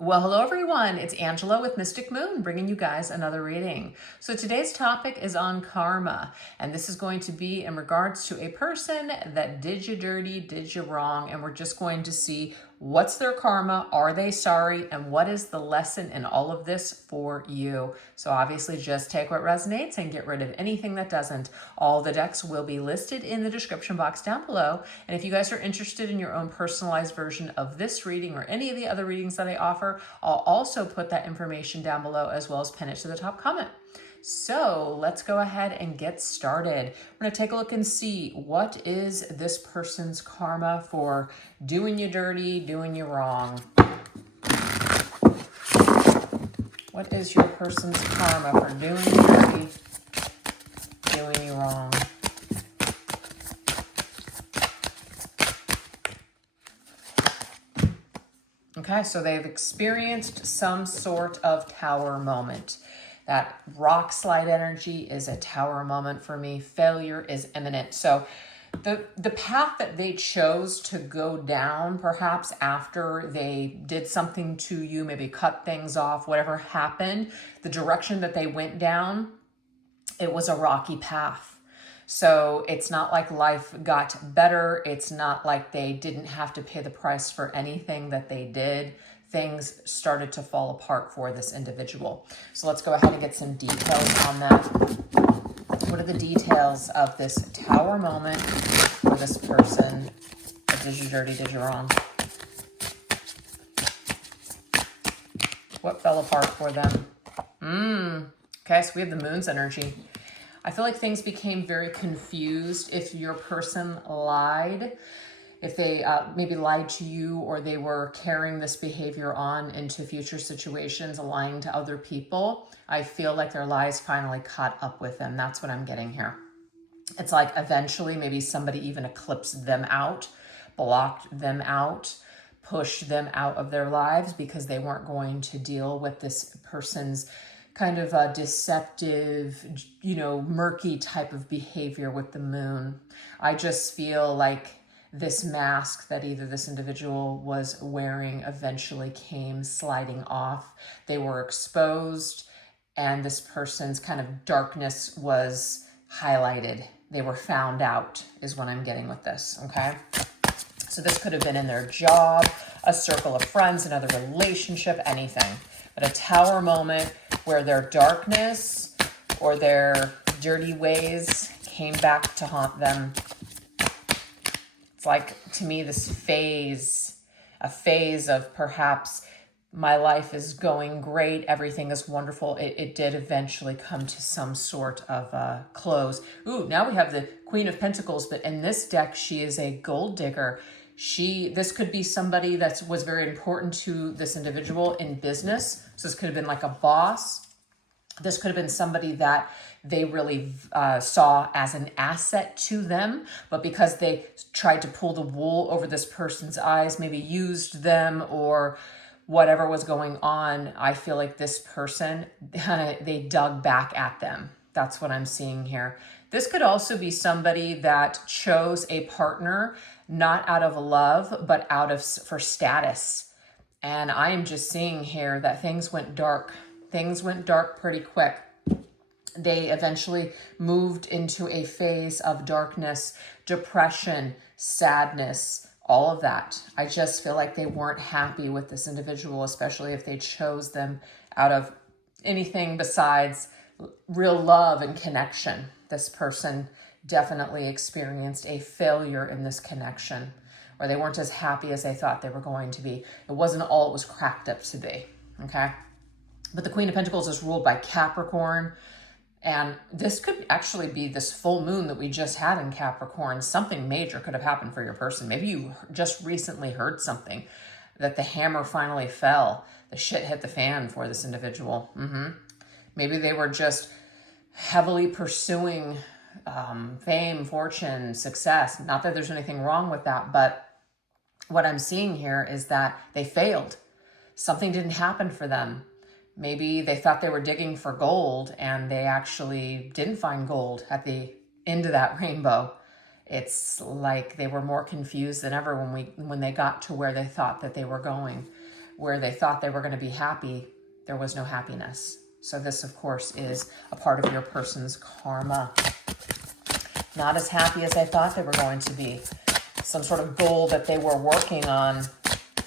Well, hello everyone. It's Angela with Mystic Moon bringing you guys another reading. So today's topic is on karma, and this is going to be in regards to a person that did you dirty, did you wrong, and we're just going to see what's their karma, are they sorry, and what is the lesson in all of this for you. So obviously just take what resonates and get rid of anything that doesn't. All the decks will be listed in the description box down below, and if you guys are interested in your own personalized version of this reading or any of the other readings that I offer, I'll also put that information down below as well as pin it to the top comment. So let's go ahead and get started. We're going to take a look and see what is this person's karma for doing you dirty, doing you wrong. What is your person's karma for doing you dirty, doing you wrong? Okay, so they've experienced some sort of tower moment. That rock slide energy is a tower moment for me. Failure is imminent. So the path that they chose to go down, perhaps after they did something to you, maybe cut things off, whatever happened, the direction that they went down, it was a rocky path. So it's not like life got better. It's not like they didn't have to pay the price for anything that they did. Things started to fall apart for this individual. So let's go ahead and get some details on that. What are the details of this tower moment for this person? Did you dirty, did you wrong? What fell apart for them? Okay, so we have the moon's energy. I feel like things became very confused if your person lied, if they maybe lied to you, or they were carrying this behavior on into future situations, lying to other people. I feel like their lies finally caught up with them. That's what I'm getting here. It's like eventually maybe somebody even eclipsed them out, blocked them out, pushed them out of their lives because they weren't going to deal with this person's kind of a deceptive, murky type of behavior with the moon. I just feel like this mask that either this individual was wearing eventually came sliding off. They were exposed, and this person's kind of darkness was highlighted. They were found out, is what I'm getting with this, okay? So this could have been in their job, a circle of friends, another relationship, anything. But a tower moment where their darkness or their dirty ways came back to haunt them. It's like, to me, this phase, a phase of perhaps my life is going great, everything is wonderful. It did eventually come to some sort of close. Ooh, now we have the Queen of Pentacles, but in this deck, she is a gold digger. This could be somebody that was very important to this individual in business. So this could have been like a boss. This could have been somebody that they really saw as an asset to them, but because they tried to pull the wool over this person's eyes, maybe used them or whatever was going on, I feel like this person, they dug back at them. That's what I'm seeing here. This could also be somebody that chose a partner not out of love, but for status. And I am just seeing here that things went dark. Things went dark pretty quick. They eventually moved into a phase of darkness, depression, sadness, all of that. I just feel like they weren't happy with this individual, especially if they chose them out of anything besides real love and connection. This person definitely experienced a failure in this connection, or they weren't as happy as they thought they were going to be. It wasn't all it was cracked up to be, okay? But the Queen of Pentacles is ruled by Capricorn, and this could actually be this full moon that we just had in Capricorn. Something major could have happened for your person. Maybe you just recently heard something, that the hammer finally fell. The shit hit the fan for this individual. Maybe they were just heavily pursuing fame, fortune, success. Not that there's anything wrong with that, but what I'm seeing here is that they failed. Something didn't happen for them. Maybe they thought they were digging for gold and they actually didn't find gold at the end of that rainbow. It's like they were more confused than ever when they got to where they thought that they were going. where they thought they were going to be happy, there was no happiness. So this, of course, is a part of your person's karma. Not as happy as they thought they were going to be. Some sort of goal that they were working on,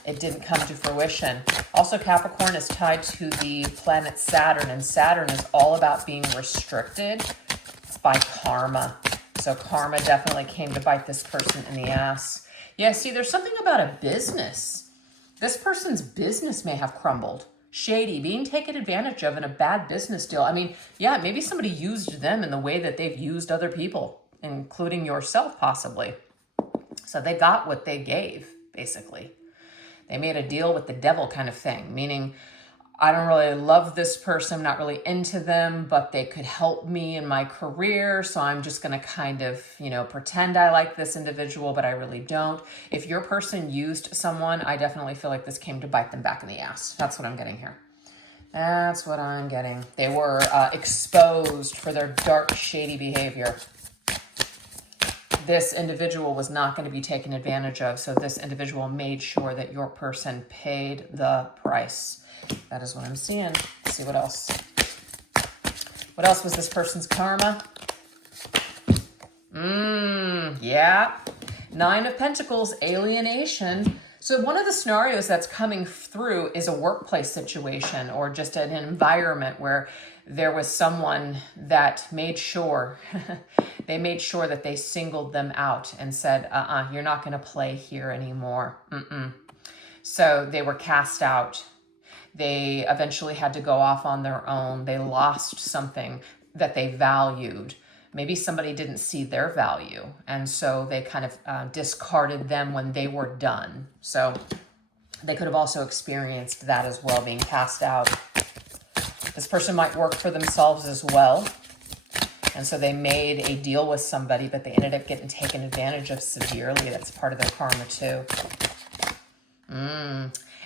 it didn't come to fruition. Also, Capricorn is tied to the planet Saturn, and Saturn is all about being restricted by karma. So karma definitely came to bite this person in the ass. Yeah, see, there's something about a business. This person's business may have crumbled. Shady, being taken advantage of in a bad business deal. I mean, yeah, maybe somebody used them in the way that they've used other people, including yourself possibly. So they got what they gave, basically. They made a deal with the devil kind of thing, meaning I don't really love this person, I'm not really into them, but they could help me in my career, so I'm just going to kind of, pretend I like this individual, but I really don't. If your person used someone, I definitely feel like this came to bite them back in the ass. That's what I'm getting here. That's what I'm getting. They were exposed for their dark, shady behavior. This individual was not going to be taken advantage of, so this individual made sure that your person paid the price. That is what I'm seeing. Let's see what else. What else was this person's karma? Yeah. 9 of Pentacles, alienation. So one of the scenarios that's coming through is a workplace situation or just an environment where there was someone that made sure, they made sure that they singled them out and said, you're not going to play here anymore. So they were cast out. They eventually had to go off on their own. They lost something that they valued. Maybe somebody didn't see their value, and so they kind of discarded them when they were done. So they could have also experienced that as well, being cast out. This person might work for themselves as well, and so they made a deal with somebody, but they ended up getting taken advantage of severely. That's part of their karma too.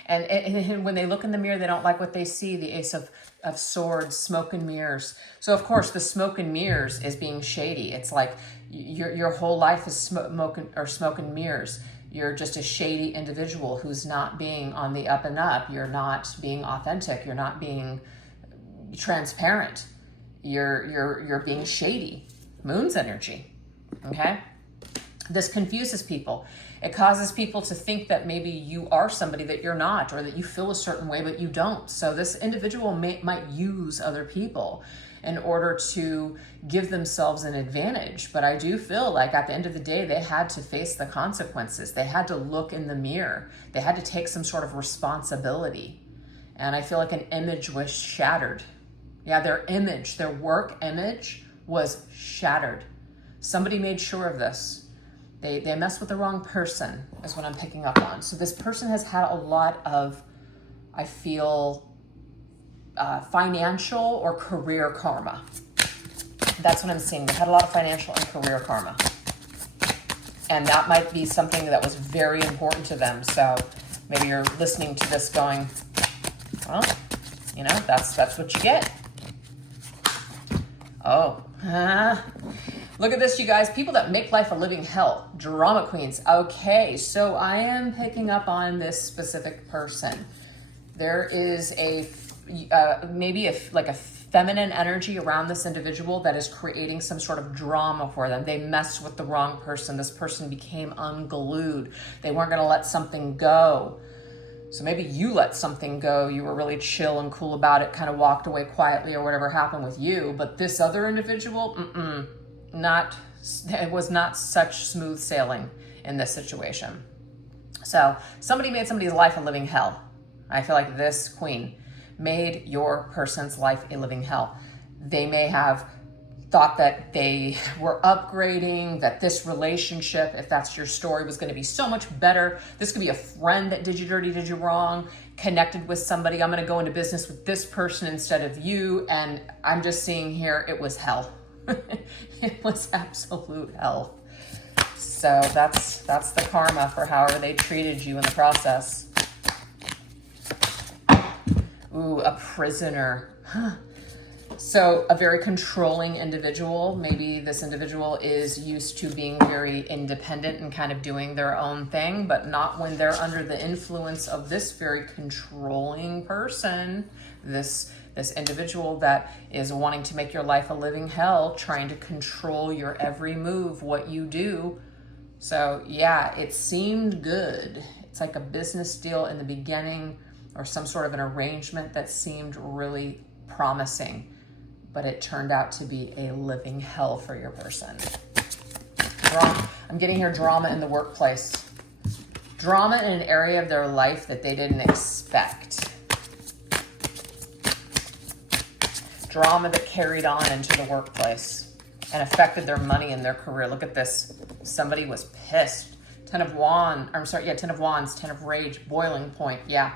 And when they look in the mirror, they don't like what they see. The Ace of Swords, smoke and mirrors. So, of course, the smoke and mirrors is being shady. It's like your whole life is smoke and mirrors. You're just a shady individual who's not being on the up and up. You're not being authentic. You're not being transparent. You're being shady. Moon's energy. Okay? This confuses people. It causes people to think that maybe you are somebody that you're not, or that you feel a certain way, but you don't. So this individual might use other people in order to give themselves an advantage. But I do feel like at the end of the day, they had to face the consequences. They had to look in the mirror. They had to take some sort of responsibility. And I feel like an image was shattered. Yeah, their image, their work image was shattered. Somebody made sure of this. They messed with the wrong person, is what I'm picking up on. So this person has had a lot of, I feel, financial or career karma. That's what I'm seeing. They've had a lot of financial and career karma. And that might be something that was very important to them. So maybe you're listening to this going, well, that's what you get. Oh, look at this, you guys. People that make life a living hell. Drama queens. Okay, so I am picking up on this specific person. There is maybe a feminine energy around this individual that is creating some sort of drama for them. They messed with the wrong person. This person became unglued. They weren't going to let something go. So maybe you let something go. You were really chill and cool about it, kind of walked away quietly or whatever happened with you. But this other individual, it was not such smooth sailing in this situation. So somebody made somebody's life a living hell. I feel like this queen made your person's life a living hell. They may have thought that they were upgrading, that this relationship, if that's your story, was going to be so much better. This could be a friend that did you dirty, did you wrong, connected with somebody. I'm going to go into business with this person instead of you. And I'm just seeing here, it was hell. It was absolute hell. So that's the karma for however they treated you in the process. Ooh, a prisoner. So a very controlling individual, maybe this individual is used to being very independent and kind of doing their own thing, but not when they're under the influence of this very controlling person, this individual that is wanting to make your life a living hell, trying to control your every move, what you do. So yeah, it seemed good. It's like a business deal in the beginning or some sort of an arrangement that seemed really promising, but it turned out to be a living hell for your person. I'm getting here drama in the workplace. Drama in an area of their life that they didn't expect. Drama that carried on into the workplace and affected their money and their career. Look at this. Somebody was pissed. 10 of Wands, 10 of Rage, boiling point, yeah.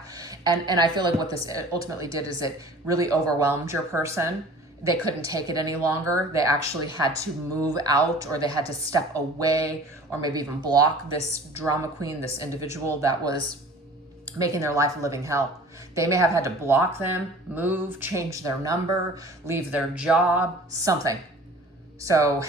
And I feel like what this ultimately did is it really overwhelmed your person. They couldn't take it any longer. They actually had to move out, or they had to step away, or maybe even block this drama queen, this individual that was making their life a living hell. They may have had to block them, move, change their number, leave their job, something. So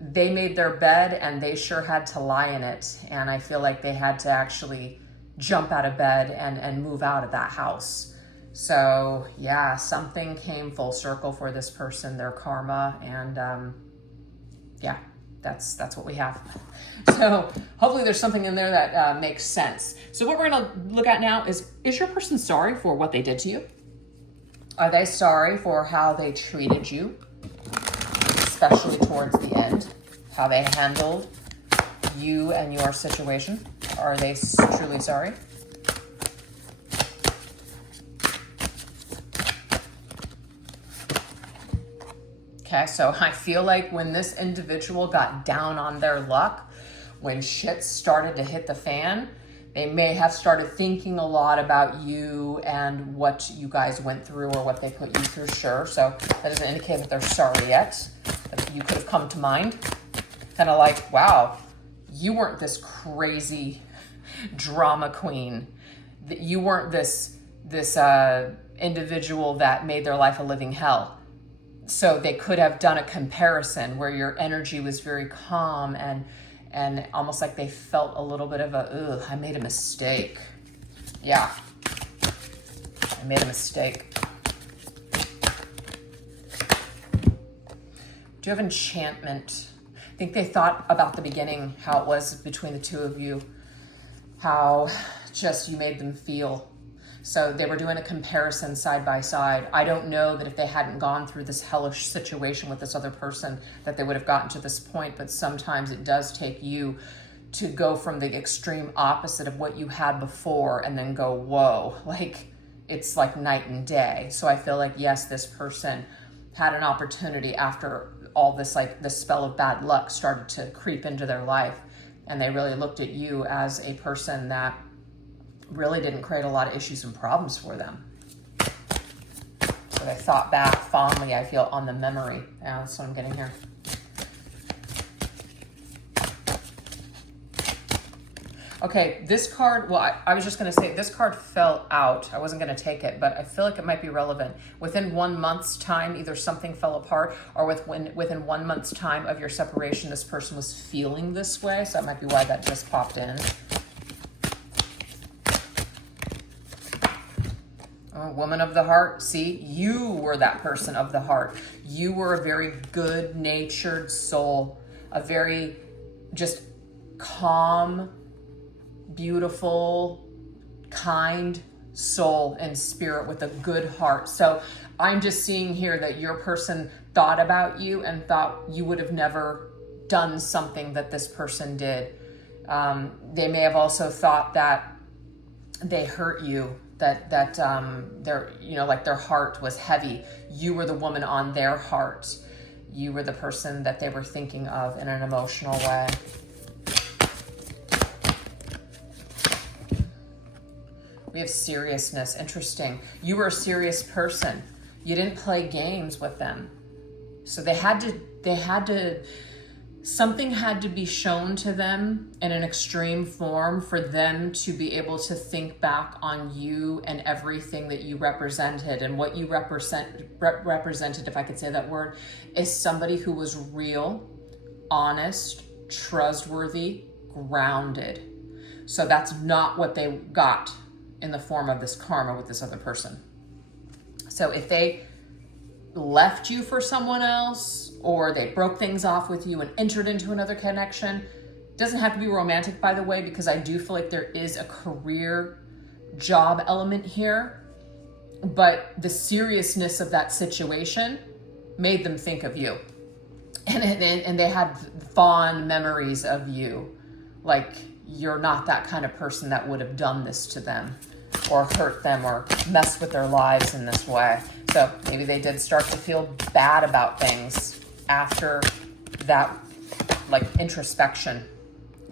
they made their bed and they sure had to lie in it. And I feel like they had to actually jump out of bed and move out of that house. So yeah, something came full circle for this person, their karma, and yeah, that's what we have. So hopefully there's something in there that makes sense. So what we're gonna look at now is your person sorry for what they did to you? Are they sorry for how they treated you, especially towards the end, how they handled you and your situation? Are they truly sorry? Okay, so I feel like when this individual got down on their luck, when shit started to hit the fan, they may have started thinking a lot about you and what you guys went through or what they put you through, sure. So that doesn't indicate that they're sorry yet. That you could have come to mind. Kind of like, wow, you weren't this crazy drama queen. You weren't this individual that made their life a living hell. So they could have done a comparison where your energy was very calm and almost like they felt a little bit of a, I made a mistake. Yeah, I made a mistake. Do you have enchantment? I think they thought about the beginning, how it was between the two of you, how just you made them feel. So they were doing a comparison side by side. I don't know that if they hadn't gone through this hellish situation with this other person that they would have gotten to this point, but sometimes it does take you to go from the extreme opposite of what you had before and then go, whoa, like it's like night and day. So I feel like, yes, this person had an opportunity after all this, like the spell of bad luck started to creep into their life, and they really looked at you as a person that really didn't create a lot of issues and problems for them. So they thought back fondly, I feel, on the memory. Yeah, that's what I'm getting here. Okay, this card, well, I was just going to say this card fell out. I wasn't going to take it, but I feel like it might be relevant. Within 1 month's time, either something fell apart or within 1 month's time of your separation, this person was feeling this way. So that might be why that just popped in. Oh, woman of the heart. See, you were that person of the heart. You were a very good-natured soul, a very just calm, beautiful, kind soul and spirit with a good heart. So I'm just seeing here that your person thought about you and thought you would have never done something that this person did. They may have also thought that they hurt you, that their, you know, like their heart was heavy. You were the woman on their heart. You were the person that they were thinking of in an emotional way. We have seriousness. Interesting. You were a serious person. You didn't play games with them. So they had to something had to be shown to them in an extreme form for them to be able to think back on you and everything that you represented. And what you represented, if I could say that word, is somebody who was real, honest, trustworthy, grounded. So that's not what they got in the form of this karma with this other person. So if they left you for someone else, or they broke things off with you and entered into another connection, it doesn't have to be romantic, by the way, because I do feel like there is a career job element here, but the seriousness of that situation made them think of you. And they had fond memories of you. Like, you're not that kind of person that would have done this to them or hurt them or messed with their lives in this way. So maybe they did start to feel bad about things after that, like, introspection.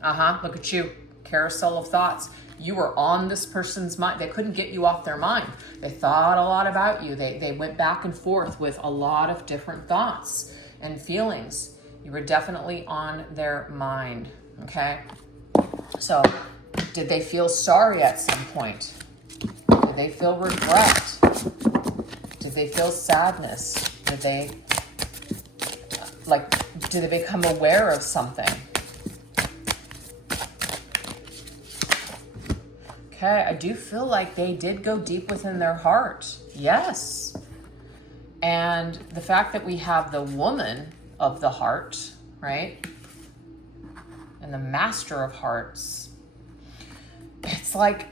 Look at you, carousel of thoughts. You were on this person's mind. They couldn't get you off their mind. They thought a lot about you. They went back and forth with a lot of different thoughts and feelings. You were definitely on their mind, okay? So did they feel sorry at some point? Did they feel regret? Did they feel sadness? Did they become aware of something? Okay, I do feel like they did go deep within their heart. Yes. And the fact that we have the woman of the heart, right? And the master of hearts. It's like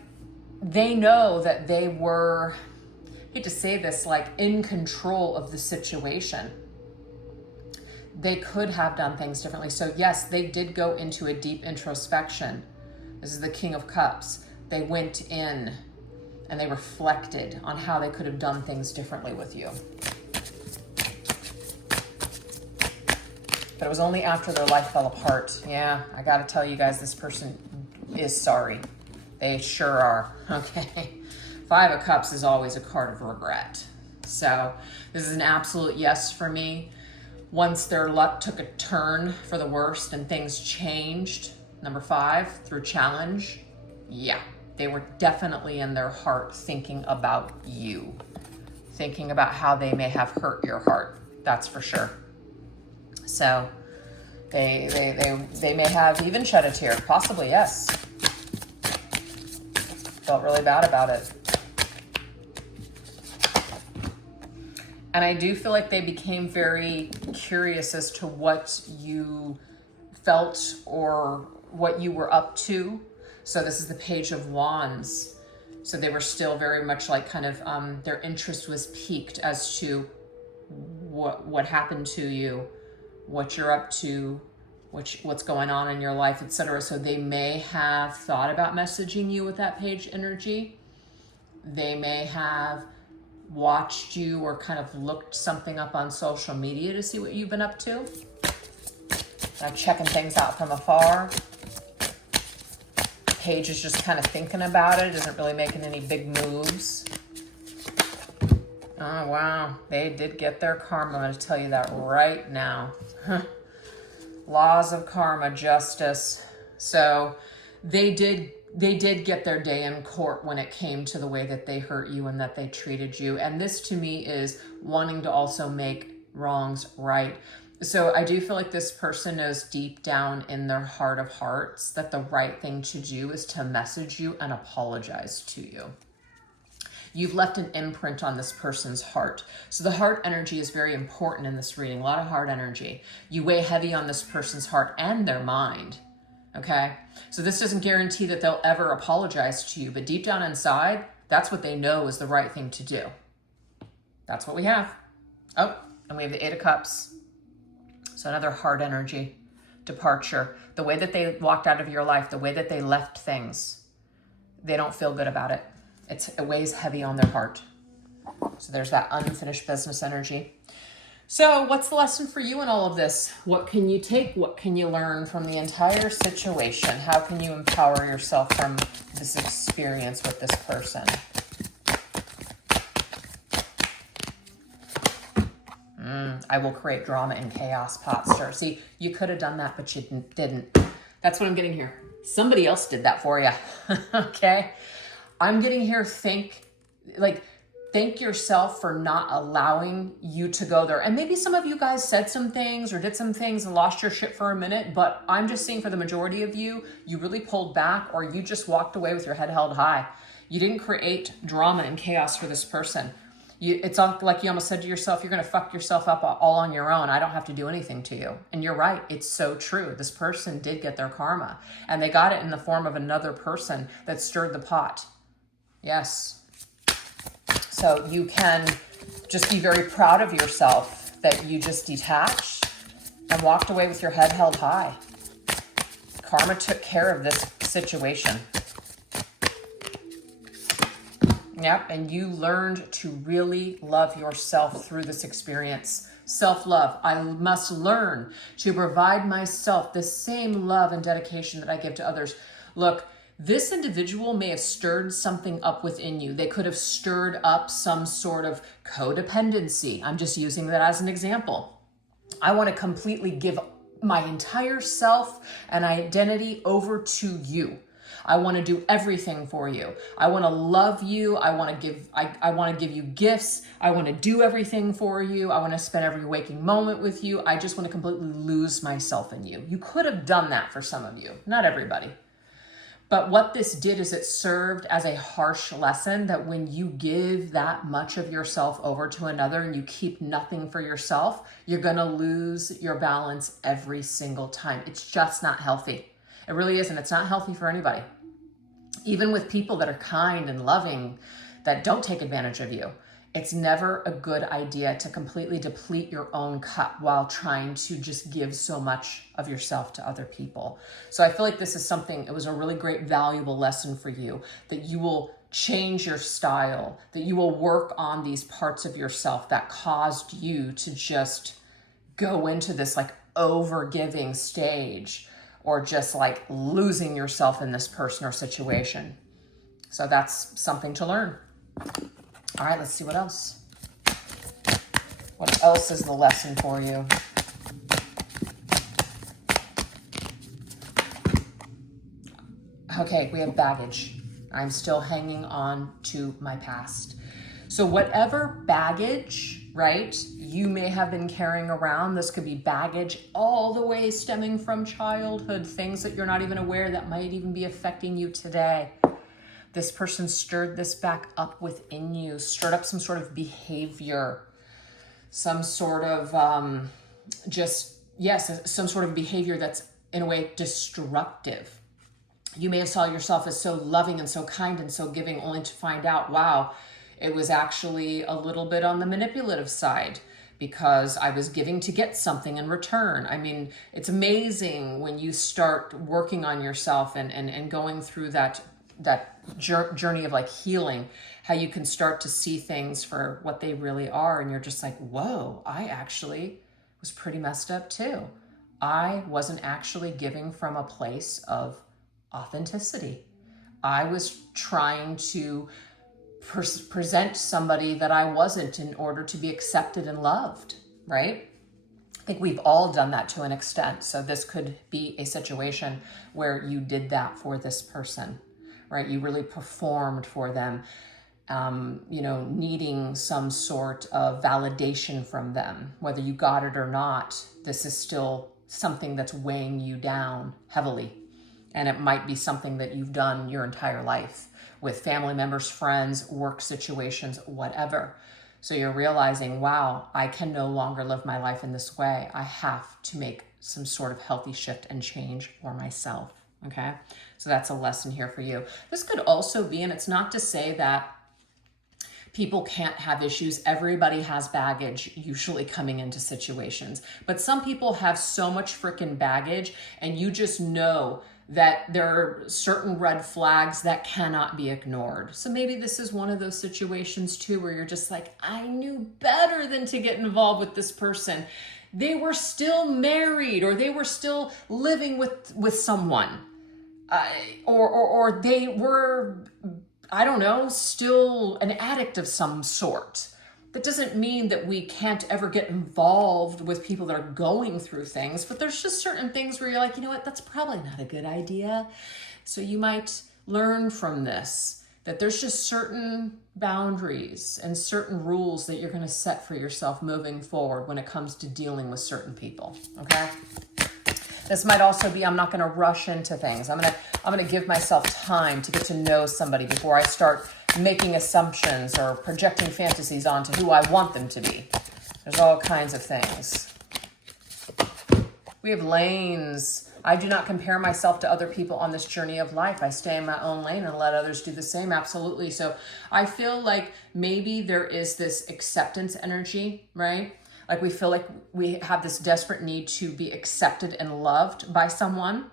they know that they were, I hate to say this, like, in control of the situation. They could have done things differently. So yes, they did go into a deep introspection. This is the King of Cups. They went in and they reflected on how they could have done things differently with you. But it was only after their life fell apart. Yeah, I got to tell you guys, this person is sorry. They sure are. Okay. 5 of Cups is always a card of regret. So this is an absolute yes for me. Once their luck took a turn for the worst and things changed, number 5, through challenge, yeah, they were definitely in their heart thinking about you. Thinking about how they may have hurt your heart. That's for sure. So they may have even shed a tear. Possibly, yes. Felt really bad about it. And I do feel like they became very curious as to what you felt or what you were up to. So this is the Page of Wands. So they were still very much like kind of, their interest was piqued as to what happened to you, what you're up to, what's going on in your life, etc. So they may have thought about messaging you with that page energy. They may have watched you or kind of looked something up on social media to see what you've been up to. Checking things out from afar. Page is just kind of thinking about it, isn't really making any big moves. Oh, wow. They did get their karma. I'm going to tell you that right now. Laws of karma, justice. So they did get their day in court when it came to the way that they hurt you and that they treated you. And this to me is wanting to also make wrongs right. So I do feel like this person knows deep down in their heart of hearts that the right thing to do is to message you and apologize to you. You've left an imprint on this person's heart. So the heart energy is very important in this reading. A lot of heart energy. You weigh heavy on this person's heart and their mind. Okay? So this doesn't guarantee that they'll ever apologize to you, but deep down inside, that's what they know is the right thing to do. That's what we have. Oh, and we have the 8 of Cups. So another heart energy, departure. The way that they walked out of your life, the way that they left things, they don't feel good about it. It weighs heavy on their heart. So there's that unfinished business energy. So what's the lesson for you in all of this? What can you take? What can you learn from the entire situation? How can you empower yourself from this experience with this person? I will create drama and chaos, pot stir. See, you could have done that, but you didn't. That's what I'm getting here. Somebody else did that for you. Okay? I'm getting here, thank yourself for not allowing you to go there. And maybe some of you guys said some things or did some things and lost your shit for a minute, but I'm just saying for the majority of you, you really pulled back or you just walked away with your head held high. You didn't create drama and chaos for this person. It's like you almost said to yourself, you're going to fuck yourself up all on your own. I don't have to do anything to you. And you're right. It's so true. This person did get their karma, and they got it in the form of another person that stirred the pot. Yes. So you can just be very proud of yourself that you just detached and walked away with your head held high. Karma took care of this situation. Yep, and you learned to really love yourself through this experience. Self-love. I must learn to provide myself the same love and dedication that I give to others. Look, this individual may have stirred something up within you. They could have stirred up some sort of codependency. I'm just using that as an example. I want to completely give my entire self and identity over to you. I want to do everything for you. I want to love you. I want to give you gifts. I want to do everything for you. I want to spend every waking moment with you. I just want to completely lose myself in you. You could have done that for some of you, not everybody. But what this did is it served as a harsh lesson that when you give that much of yourself over to another and you keep nothing for yourself, you're going to lose your balance every single time. It's just not healthy. It really isn't. It's not healthy for anybody. Even with people that are kind and loving, that don't take advantage of you, it's never a good idea to completely deplete your own cup while trying to just give so much of yourself to other people. So I feel like this is something, it was a really great, valuable lesson for you, that you will change your style, that you will work on these parts of yourself that caused you to just go into this like over-giving stage or just like losing yourself in this person or situation. So that's something to learn. All right, let's see what else. What else is the lesson for you? Okay, we have baggage. I'm still hanging on to my past. So whatever baggage, right, you may have been carrying around, this could be baggage all the way stemming from childhood, things that you're not even aware that might even be affecting you today. This person stirred this back up within you, stirred up some sort of behavior, some sort of some sort of behavior that's in a way destructive. You may have saw yourself as so loving and so kind and so giving, only to find out, wow, it was actually a little bit on the manipulative side because I was giving to get something in return. I mean, it's amazing when you start working on yourself and going through that journey of like healing, how you can start to see things for what they really are. And you're just like, whoa, I actually was pretty messed up too. I wasn't actually giving from a place of authenticity. I was trying to present somebody that I wasn't in order to be accepted and loved, right? I think we've all done that to an extent. So this could be a situation where you did that for this person, right? You really performed for them, needing some sort of validation from them. Whether you got it or not, this is still something that's weighing you down heavily. And it might be something that you've done your entire life with family members, friends, work situations, whatever. So you're realizing, wow, I can no longer live my life in this way. I have to make some sort of healthy shift and change for myself, okay? So that's a lesson here for you. This could also be, and it's not to say that people can't have issues. Everybody has baggage usually coming into situations, but some people have so much freaking baggage, and you just know that there are certain red flags that cannot be ignored. So maybe this is one of those situations too, where you're just like, I knew better than to get involved with this person. They were still married, or they were still living with someone, or they were, I don't know, still an addict of some sort. That doesn't mean that we can't ever get involved with people that are going through things, but there's just certain things where you're like, you know what, that's probably not a good idea. So you might learn from this, that there's just certain boundaries and certain rules that you're going to set for yourself moving forward when it comes to dealing with certain people, okay? This might also be, I'm not going to rush into things. I'm going to give myself time to get to know somebody before I start making assumptions or projecting fantasies onto who I want them to be. There's all kinds of things. We have lanes. I do not compare myself to other people on this journey of life. I stay in my own lane and let others do the same. Absolutely. So I feel like maybe there is this acceptance energy, right? Like we feel like we have this desperate need to be accepted and loved by someone,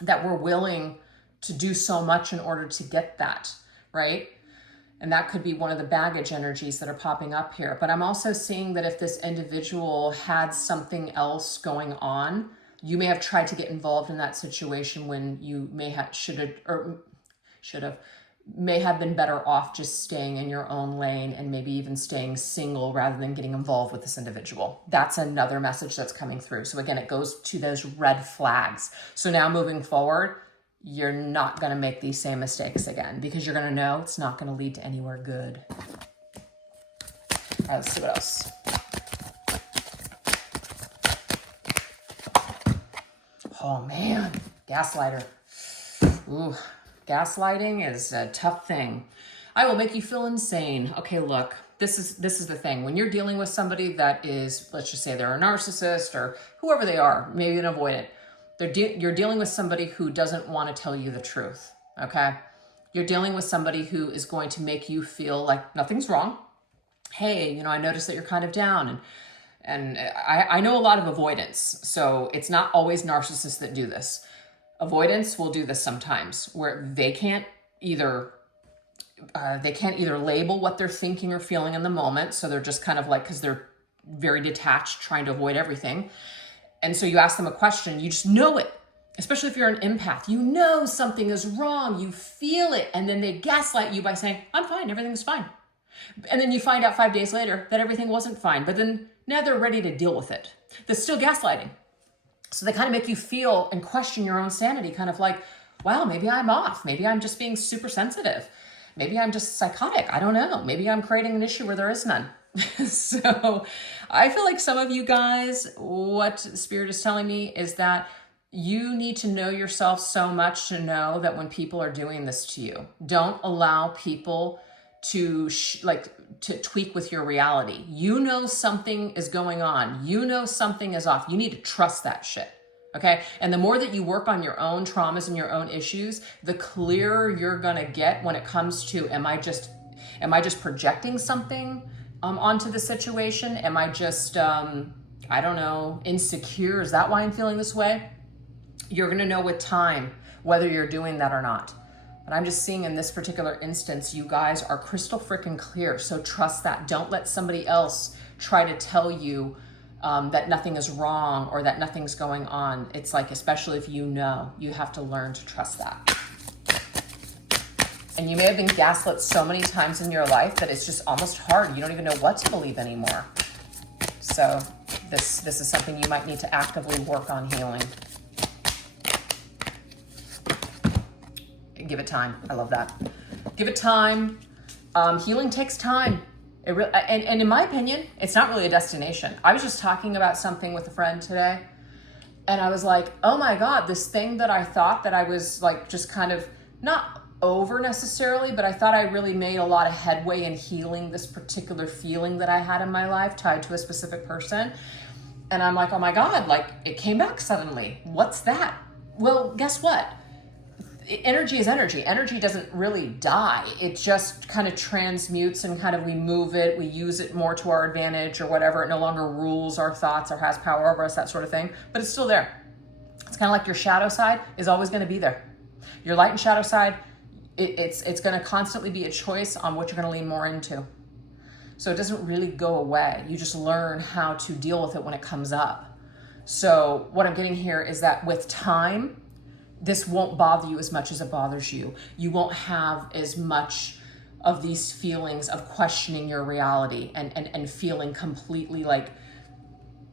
that we're willing to do so much in order to get that, right? And that could be one of the baggage energies that are popping up here. But I'm also seeing that if this individual had something else going on, you may have tried to get involved in that situation when you may have, may have been better off just staying in your own lane and maybe even staying single rather than getting involved with this individual. That's another message that's coming through. So again, it goes to those red flags. So now moving forward, you're not going to make these same mistakes again, because you're going to know it's not going to lead to anywhere good. All right, let's see what else. Oh man, gaslighter. Ooh, gaslighting is a tough thing. I will make you feel insane. Okay, look, this is the thing. When you're dealing with somebody that is, let's just say they're a narcissist or whoever they are, maybe an avoidant. You're dealing with somebody who doesn't want to tell you the truth, okay? You're dealing with somebody who is going to make you feel like nothing's wrong. Hey, I noticed that you're kind of down. And I know a lot of avoidance, so it's not always narcissists that do this. Avoidance will do this sometimes, where they can't either label what they're thinking or feeling in the moment, so they're just kind of like, because they're very detached, trying to avoid everything. And so you ask them a question, you just know it, especially if you're an empath. You know something is wrong, you feel it, and then they gaslight you by saying, I'm fine, everything's fine. And then you find out 5 days later that everything wasn't fine, but then now they're ready to deal with it. That's still gaslighting. So they kind of make you feel and question your own sanity, kind of like, wow, maybe I'm off. Maybe I'm just being super sensitive. Maybe I'm just psychotic. I don't know. Maybe I'm creating an issue where there is none. So I feel like some of you guys, what Spirit is telling me is that you need to know yourself so much to know that when people are doing this to you, don't allow people to tweak with your reality. You know something is going on. You know something is off. You need to trust that shit. Okay. And the more that you work on your own traumas and your own issues, the clearer you're going to get when it comes to, am I just projecting something onto the situation? Am I just, I don't know, insecure? Is that why I'm feeling this way? You're going to know with time whether you're doing that or not. But I'm just seeing in this particular instance, you guys are crystal freaking clear. So trust that. Don't let somebody else try to tell you that nothing is wrong or that nothing's going on. It's like, especially if you know, you have to learn to trust that. And you may have been gaslit so many times in your life that it's just almost hard. You don't even know what to believe anymore. So this is something you might need to actively work on healing. Give it time. I love that. Give it time. Healing takes time. And in my opinion, it's not really a destination. I was just talking about something with a friend today, and I was like, oh my God, this thing that I thought that I was like just kind of not over necessarily, but I thought I really made a lot of headway in healing this particular feeling that I had in my life tied to a specific person. And I'm like, oh my God, like it came back suddenly. What's that? Well, guess what? Energy is energy. Energy doesn't really die. It just kind of transmutes and kind of we move it, we use it more to our advantage or whatever. It no longer rules our thoughts or has power over us, that sort of thing. But it's still there. It's kind of like your shadow side is always going to be there. Your light and shadow side, it's going to constantly be a choice on what you're going to lean more into. So it doesn't really go away. You just learn how to deal with it when it comes up. So what I'm getting here is that with time, this won't bother you as much as it bothers you. You won't have as much of these feelings of questioning your reality and feeling completely like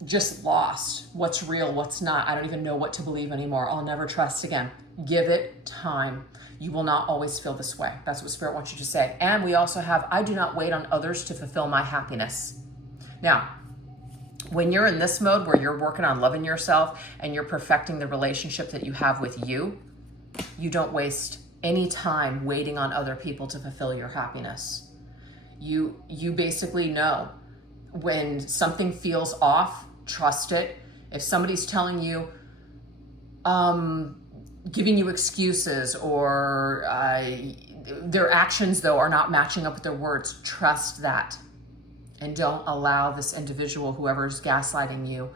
just lost. What's real, what's not? I don't even know what to believe anymore. I'll never trust again. Give it time. You will not always feel this way. That's what Spirit wants you to say. And we also have, I do not wait on others to fulfill my happiness. Now, when you're in this mode where you're working on loving yourself and you're perfecting the relationship that you have with you, you don't waste any time waiting on other people to fulfill your happiness. You basically know when something feels off, trust it. If somebody's telling you, giving you excuses, or their actions though are not matching up with their words, trust that. And don't allow this individual, whoever's gaslighting you,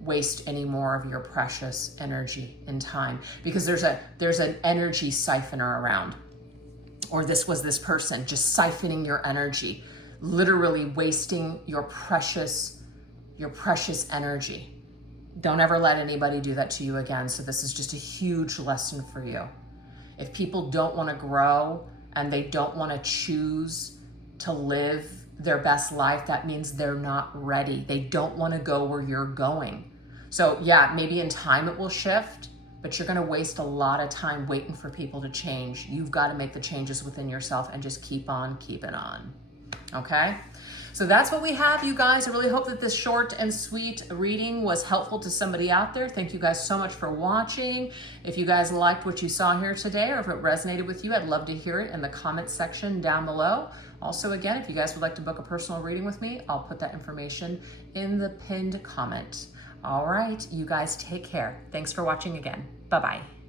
waste any more of your precious energy and time, because there's an energy siphoner around, or this was this person just siphoning your energy, literally wasting your precious energy. Don't ever let anybody do that to you again. So this is just a huge lesson for you. If people don't want to grow and they don't want to choose to live their best life, that means they're not ready. They don't want to go where you're going. So yeah, maybe in time it will shift, but you're going to waste a lot of time waiting for people to change. You've got to make the changes within yourself and just keep on keeping on. Okay? So that's what we have, you guys. I really hope that this short and sweet reading was helpful to somebody out there. Thank you guys so much for watching. If you guys liked what you saw here today, or if it resonated with you, I'd love to hear it in the comments section down below. Also, again, if you guys would like to book a personal reading with me, I'll put that information in the pinned comment. All right, you guys take care. Thanks for watching again. Bye-bye.